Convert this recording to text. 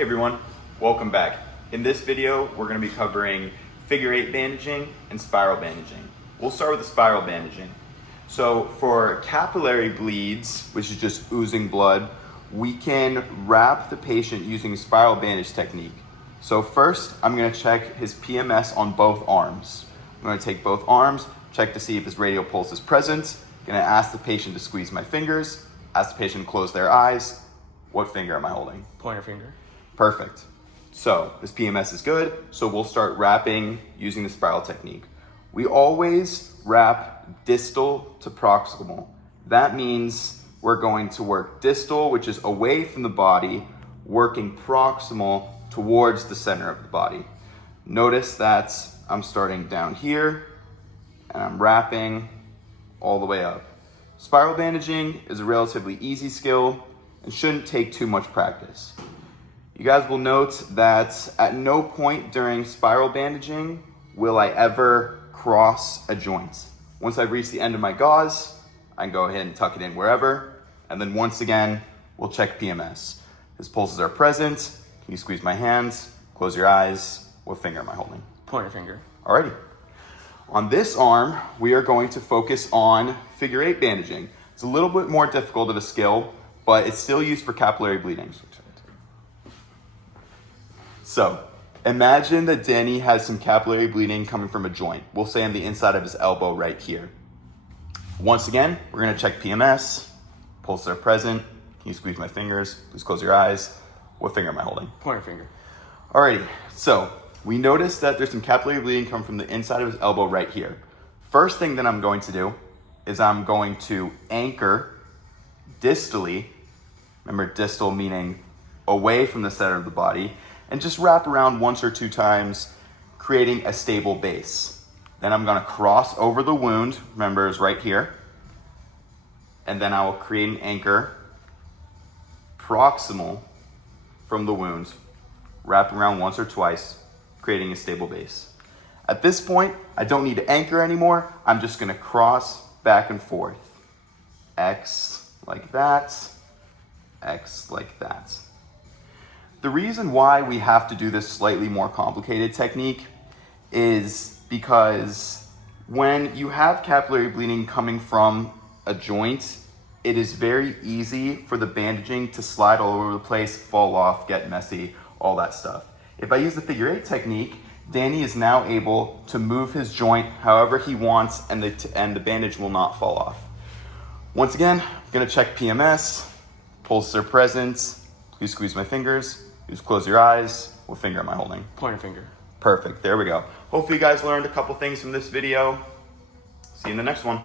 Hey everyone, welcome back. In this video, we're going to be covering figure 8 bandaging and spiral bandaging. We'll start with the spiral bandaging. So for capillary bleeds, which is just oozing blood, we can wrap the patient using spiral bandage technique. So first, I'm going to check his PMS on both arms. I'm going to take both arms, check to see if his radial pulse is present. I'm going to ask the patient to squeeze my fingers, ask the patient to close their eyes. What finger am I holding? Pointer finger. Perfect. So this PMS is good, so we'll start wrapping using the spiral technique. We always wrap distal to proximal. That means we're going to work distal, which is away from the body, working proximal towards the center of the body. Notice that I'm starting down here and I'm wrapping all the way up. Spiral bandaging is a relatively easy skill and shouldn't take too much practice. You guys will note that at no point during spiral bandaging will I ever cross a joint. Once I've reached the end of my gauze, I can go ahead and tuck it in wherever. And then once again, we'll check PMS. His pulses are present. Can you squeeze my hands? Close your eyes. What finger am I holding? Pointer finger. Alrighty. On this arm, we are going to focus on figure 8 bandaging. It's a little bit more difficult of a skill, but it's still used for capillary bleeding. So, imagine that Danny has some capillary bleeding coming from a joint. We'll say on the inside of his elbow right here. Once again, we're going to check PMS. Pulses are present. Can you squeeze my fingers? Please close your eyes. What finger am I holding? Pointer finger. Alrighty, so we notice that there's some capillary bleeding coming from the inside of his elbow right here. First thing that I'm going to do is I'm going to anchor distally. Remember, distal meaning away from the center of the body. And just wrap around once or two times, creating a stable base. Then I'm gonna cross over the wound, remember it's right here. And then I will create an anchor proximal from the wound, wrap around once or twice, creating a stable base. At this point, I don't need to anchor anymore. I'm just gonna cross back and forth. X like that, X like that. The reason why we have to do this slightly more complicated technique is because when you have capillary bleeding coming from a joint, it is very easy for the bandaging to slide all over the place, fall off, get messy, all that stuff. If I use the figure 8 technique, Danny is now able to move his joint however he wants and the bandage will not fall off. Once again, I'm gonna check PMS, pulses are present, please squeeze my fingers. Just close your eyes. What finger am I holding? Pointer finger. Perfect, there we go. Hopefully you guys learned a couple things from this video. See you in the next one.